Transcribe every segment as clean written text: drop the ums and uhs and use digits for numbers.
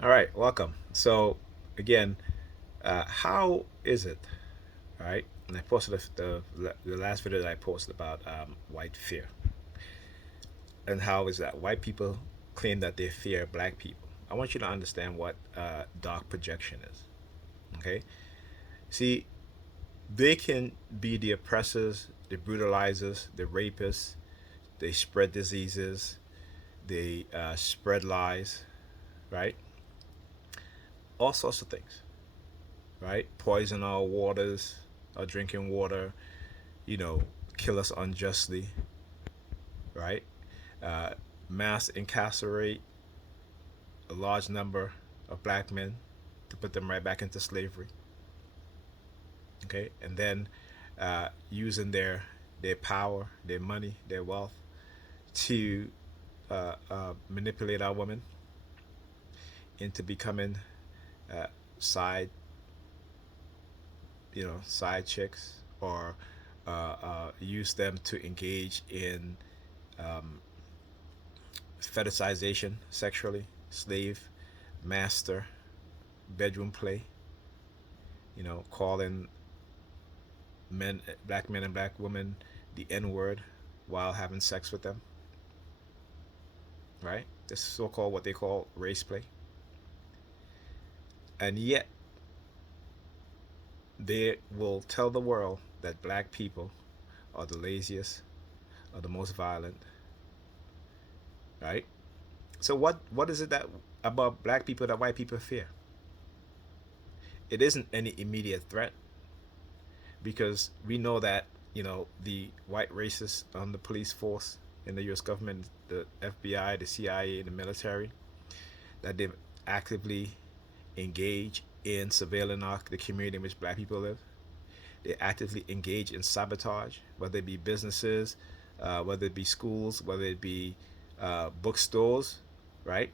All right, welcome. So, again, how is it? All right, and I posted the last video that I posted about white fear and how is that white people claim that they fear black people. I want you to understand what dark projection is. Okay, see, they can be the oppressors, the brutalizers, the rapists. They spread diseases. They spread lies, right? All sorts of things, right? Poison our waters, our drinking water, you know, kill us unjustly, right? Uh, Mass incarcerate a large number of black men to put them right back into slavery, okay? And then using their power, their money, their wealth to manipulate our women into becoming uh, side, side chicks, or use them to engage in fetishization sexually, slave, master, bedroom play, calling black men and black women the N word while having sex with them, right? This so called what they call race play. And yet, they will tell the world that black people are the laziest, are the most violent, right? So, what is it that about black people that white people fear? It isn't any immediate threat because we know that the white racists on the police force in the U.S. government, the FBI, the CIA, the military, that they've actively engaged in surveilling the community in which black people live. They actively engage in sabotage, whether it be businesses, whether it be schools, whether it be bookstores, right?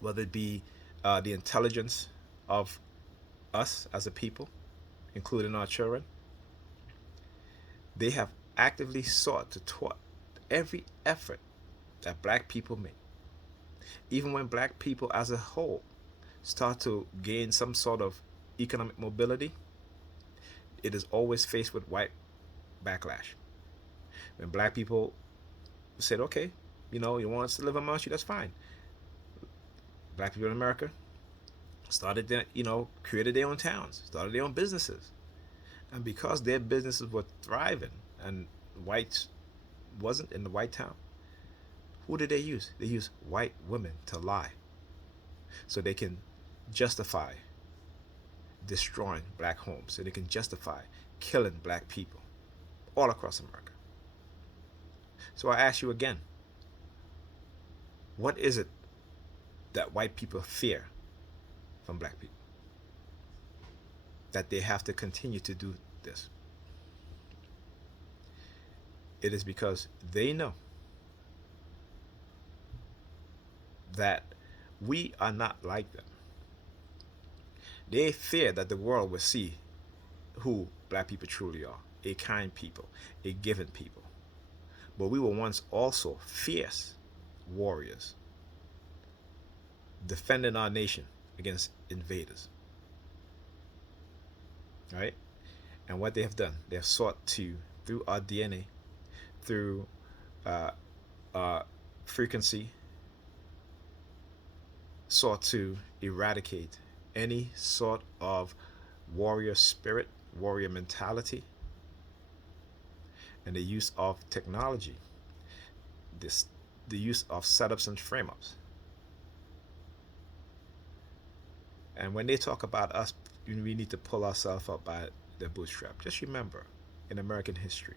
Whether it be the intelligence of us as a people, including our children. They have actively sought to thwart every effort that black people make. Even when black people as a whole start to gain some sort of economic mobility, it is always faced with white backlash. When black people said, okay, you want us to live amongst you, that's fine. Black people in America started their, created their own towns, started their own businesses. And because their businesses were thriving and whites wasn't in the white town, who did they use? They used white women to lie so they can justify destroying black homes, so they can justify killing black people all across America. So I ask you again, what is it that white people fear from black people? That they have to continue to do this? It is because they know that we are not like them. They fear that the world will see who black people truly are: a kind people, a giving people. But we were once also fierce warriors, defending our nation against invaders, right? And what they have done, they have sought to, through our DNA, through uh, our frequency, sought to eradicate any sort of warrior spirit, warrior mentality, and the use of technology, this the use of setups and frame ups. And when they talk about us, we need to pull ourselves up by the bootstrap. Just remember, in American history,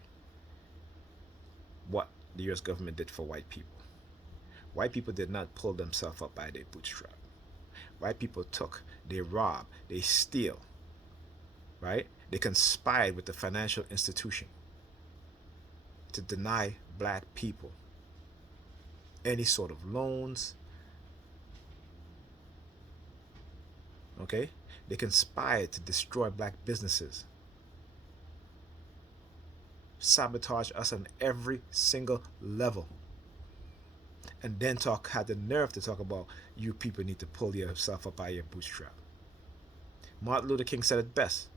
what the U.S. government did for white people. White people did not pull themselves up by their bootstrap. White people took, they rob, they steal, right? They conspired with the financial institution to deny black people any sort of loans, okay? They conspired to destroy black businesses, sabotage us on every single level. and then had the nerve to talk about you people need to pull yourself up by your bootstrap. Martin Luther King said it best.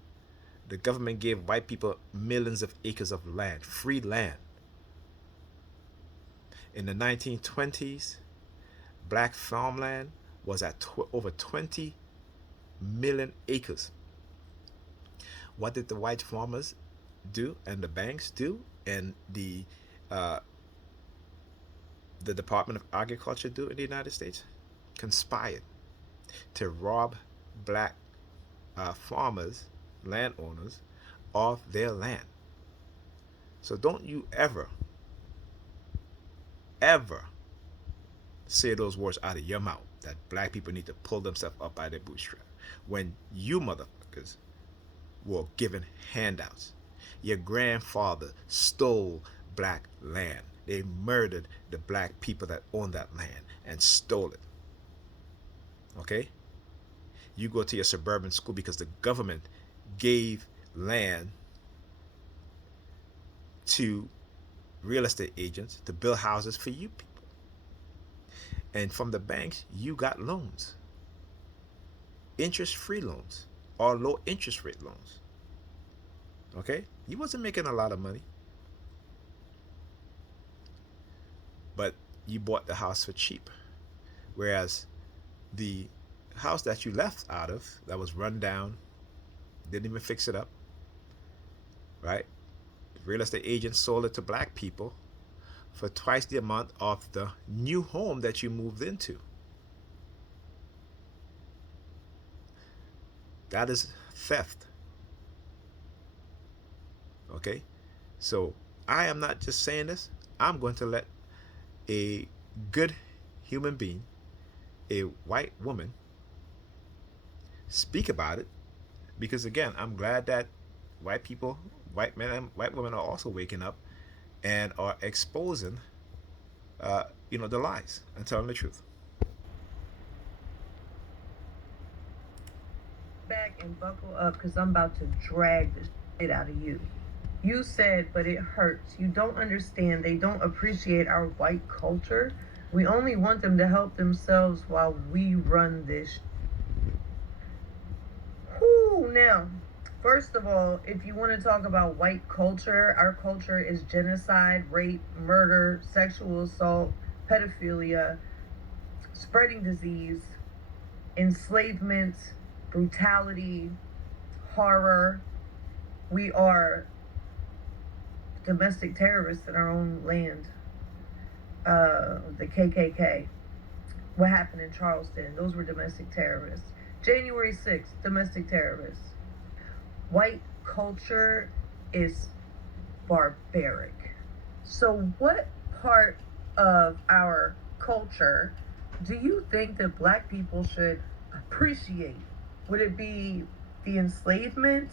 The government gave white people millions of acres of land, free land. In the 1920s, black farmland was at over 20 million acres. What did the white farmers do and the banks do and uh, the Department of Agriculture do in the United States? Conspired to rob black farmers, landowners, of their land. So don't you ever say those words out of your mouth that black people need to pull themselves up by their bootstrap when you motherfuckers were given handouts. Your grandfather stole black land. They murdered the black people that owned that land and stole it. Okay? You go to your suburban school because the government gave land to real estate agents to build houses for you people. And from the banks, you got loans. Interest-free loans or low interest rate loans. Okay? You wasn't making a lot of money. But you bought the house for cheap. Whereas the house that you left out of, that was run down, didn't even fix it up, right? The real estate agent sold it to black people for twice the amount of the new home that you moved into. That is theft. Okay? So I am not just saying this. I'm going to let a good human being, a white woman, speak about it, because again, I'm glad that white people, white men and white women are also waking up and are exposing the lies and telling the truth. Back and buckle up because I'm about to drag the shit out of you. You said, but it hurts. You don't understand. They don't appreciate our white culture. We only want them to help themselves while we run this. Whoo, now, first of all, if you want to talk about white culture, our culture is genocide, rape, murder, sexual assault, pedophilia, spreading disease, enslavement, brutality, horror. We are domestic terrorists in our own land. The KKK. What happened in Charleston? Those were domestic terrorists. January 6th, domestic terrorists. White culture is barbaric. So what part of our culture do you think that black people should appreciate? Would it be the enslavement?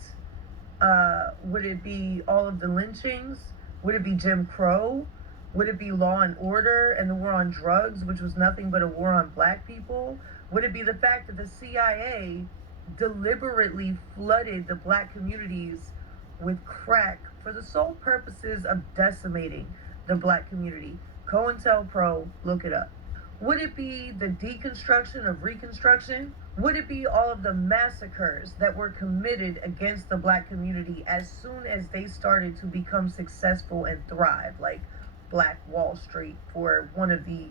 Would it be all of the lynchings? Would it be Jim Crow? Would it be Law and Order and the war on drugs, which was nothing but a war on black people? Would it be the fact that the CIA deliberately flooded the black communities with crack for the sole purposes of decimating the black community? COINTELPRO, look it up. Would it be the deconstruction of Reconstruction? Would it be all of the massacres that were committed against the black community as soon as they started to become successful and thrive, like Black Wall Street for one of the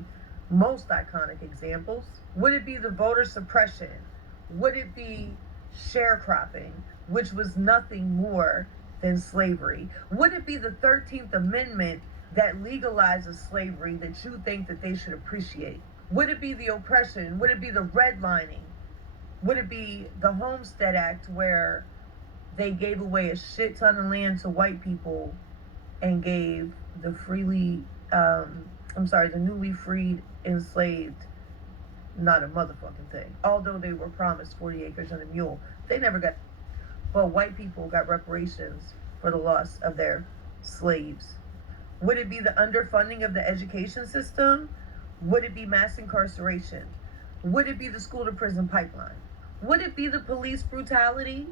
most iconic examples? Would it be the voter suppression? Would it be sharecropping, which was nothing more than slavery? Would it be the 13th Amendment that legalizes slavery that you think that they should appreciate? Would it be the oppression? Would it be the redlining? Would it be the Homestead Act where they gave away a shit ton of land to white people and gave the the newly freed enslaved not a motherfucking thing? Although they were promised 40 acres and a mule, they never got. Well, white people got reparations for the loss of their slaves. Would it be the underfunding of the education system? Would it be mass incarceration? Would it be the school to prison pipeline? Would it be the police brutality?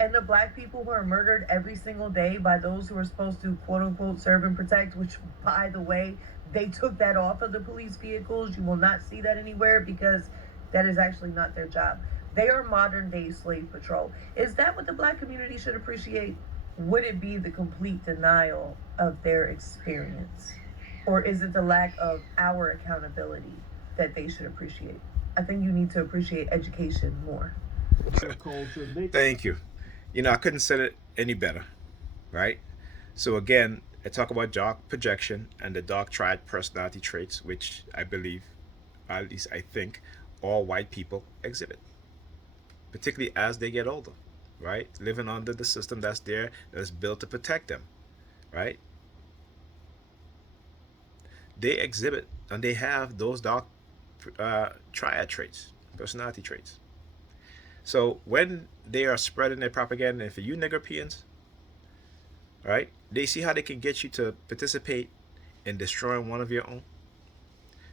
And the black people who are murdered every single day by those who are supposed to quote unquote serve and protect, which by the way, they took that off of the police vehicles. You will not see that anywhere because that is actually not their job. They are modern day slave patrol. Is that what the black community should appreciate? Would it be the complete denial of their experience? Or is it the lack of our accountability that they should appreciate? I think you need to appreciate education more. Thank you. I couldn't say it any better, right? So again, I talk about dark projection and the dark triad personality traits, which I believe, at least I think, all white people exhibit, particularly as they get older, right? Living under the system that's there, that's built to protect them, right? They exhibit and they have those dark triad traits, personality traits. So when they are spreading their propaganda, and for you niggerpians, right, they see how they can get you to participate in destroying one of your own,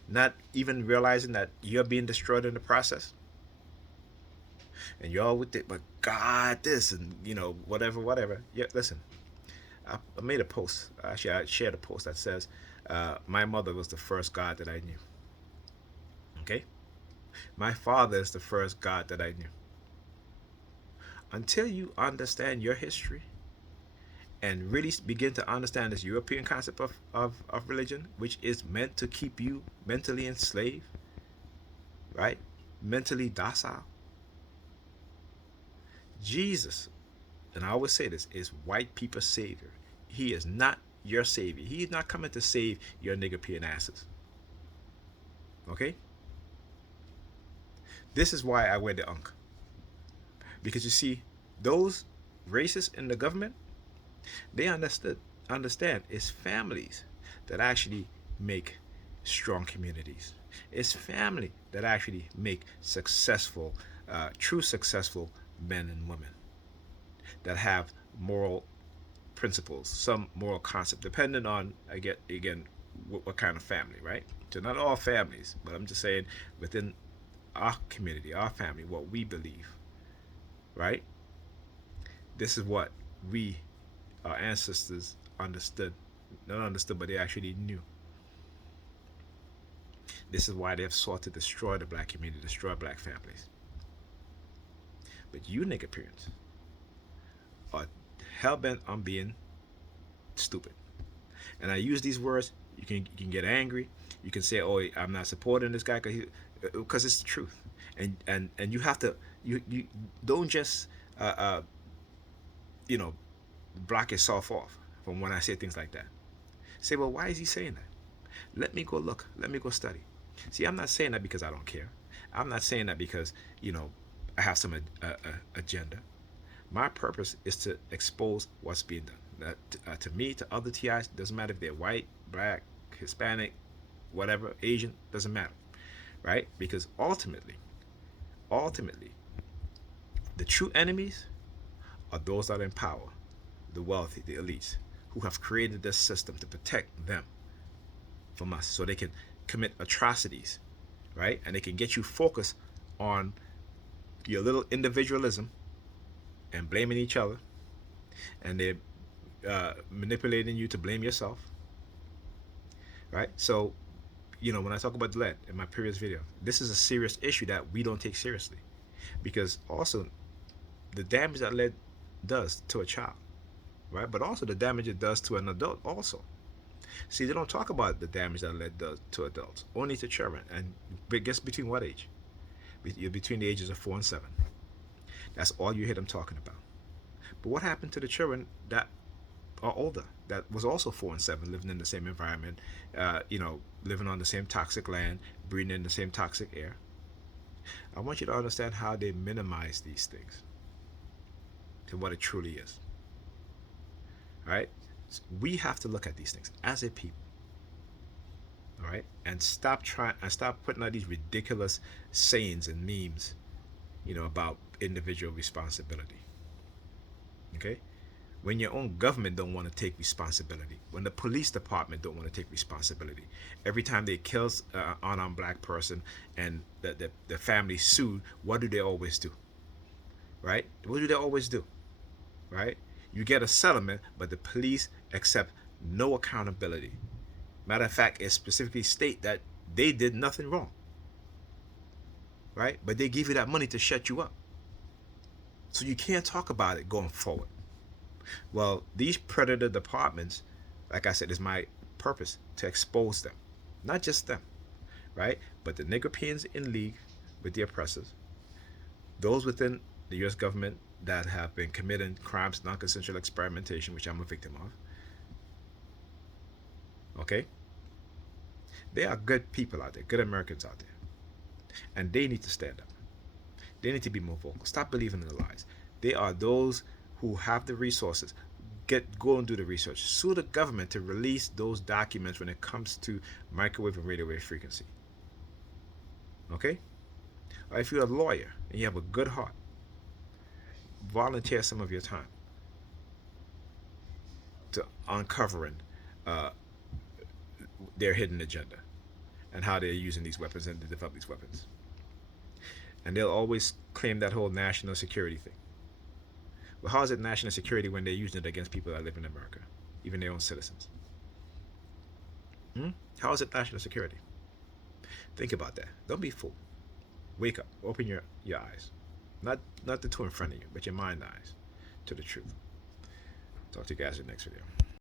not even realizing that you're being destroyed in the process. And y'all with it, but God, this and whatever, whatever. Yeah, listen, I made a post. Actually, I shared a post that says, "My mother was the first God that I knew." Okay, my father is the first God that I knew. Until you understand your history and really begin to understand this European concept of religion, which is meant to keep you mentally enslaved, right? Mentally docile. Jesus, and I always say this, is white people's savior. He is not your savior. He is not coming to save your niggerpian asses. Okay? This is why I wear the unk. Because you see, those racists in the government, they understand it's families that actually make strong communities. It's family that actually make successful, true successful men and women that have moral principles, some moral concept, depending on again what kind of family, right? So not all families, but I'm just saying within our community, our family, what we believe, right? This is what we, our ancestors, understood. Not understood, but they actually knew. This is why they have sought to destroy the black community, destroy black families. But you nigga parents are hell bent on being stupid. And I use these words. You can get angry. You can say, "Oh, I'm not supporting this guy because it's the truth." And you have to you don't just you know block yourself off from when I say things like that. Say, "Well, why is he saying that? Let me go look. Let me go study." See, I'm not saying that because I don't care. I'm not saying that because I have some agenda. My purpose is to expose what's being done. To me, to other TIs, doesn't matter if they're white, black, Hispanic, whatever, Asian, doesn't matter, right? Because ultimately, the true enemies are those that are in power, the wealthy, the elites, who have created this system to protect them from us, so they can commit atrocities, right? And they can get you focused on your little individualism and blaming each other, and they're manipulating you to blame yourself, right? So, when I talk about lead in my previous video, this is a serious issue that we don't take seriously, because also the damage that lead does to a child, right? But also the damage it does to an adult also. See, they don't talk about the damage that lead does to adults, only to children. And guess between what age? Between the ages of 4 and 7. That's all you hear them talking about. But what happened to the children that are older, that was also 4 and 7, living in the same environment, living on the same toxic land, breathing in the same toxic air? I want you to understand how they minimize these things to what it truly is. All right? So we have to look at these things as a people. All right? And stop putting out these ridiculous sayings and memes, about individual responsibility. Okay? When your own government don't want to take responsibility, when the police department don't want to take responsibility, every time they kill an unarmed black person and the family sued, what do they always do? Right? What do they always do? right? You get a settlement, but the police accept no accountability. Matter of fact, it specifically state that they did nothing wrong, right? But they give you that money to shut you up. So you can't talk about it going forward. Well, these predator departments, like I said, is my purpose to expose them. Not just them, right? But the Negropeans in league with the oppressors, those within the US government that have been committing crimes, non consensual experimentation, which I'm a victim of. Okay? There are good people out there, good Americans out there. And they need to stand up. They need to be more vocal. Stop believing in the lies. They are those who have the resources. Go and do the research. Sue the government to release those documents when it comes to microwave and radio wave frequency. Okay? Or if you're a lawyer and you have a good heart, volunteer some of your time to uncovering uh, their hidden agenda and how they're using these weapons and to develop these weapons. And they'll always claim that whole national security thing. Well, how is it national security when they're using it against people that live in America, even their own citizens? How is it national security? Think about that. Don't be fooled. Wake up. Open your eyes. Not the two in front of you, but your mind eyes to the truth. Talk to you guys in the next video.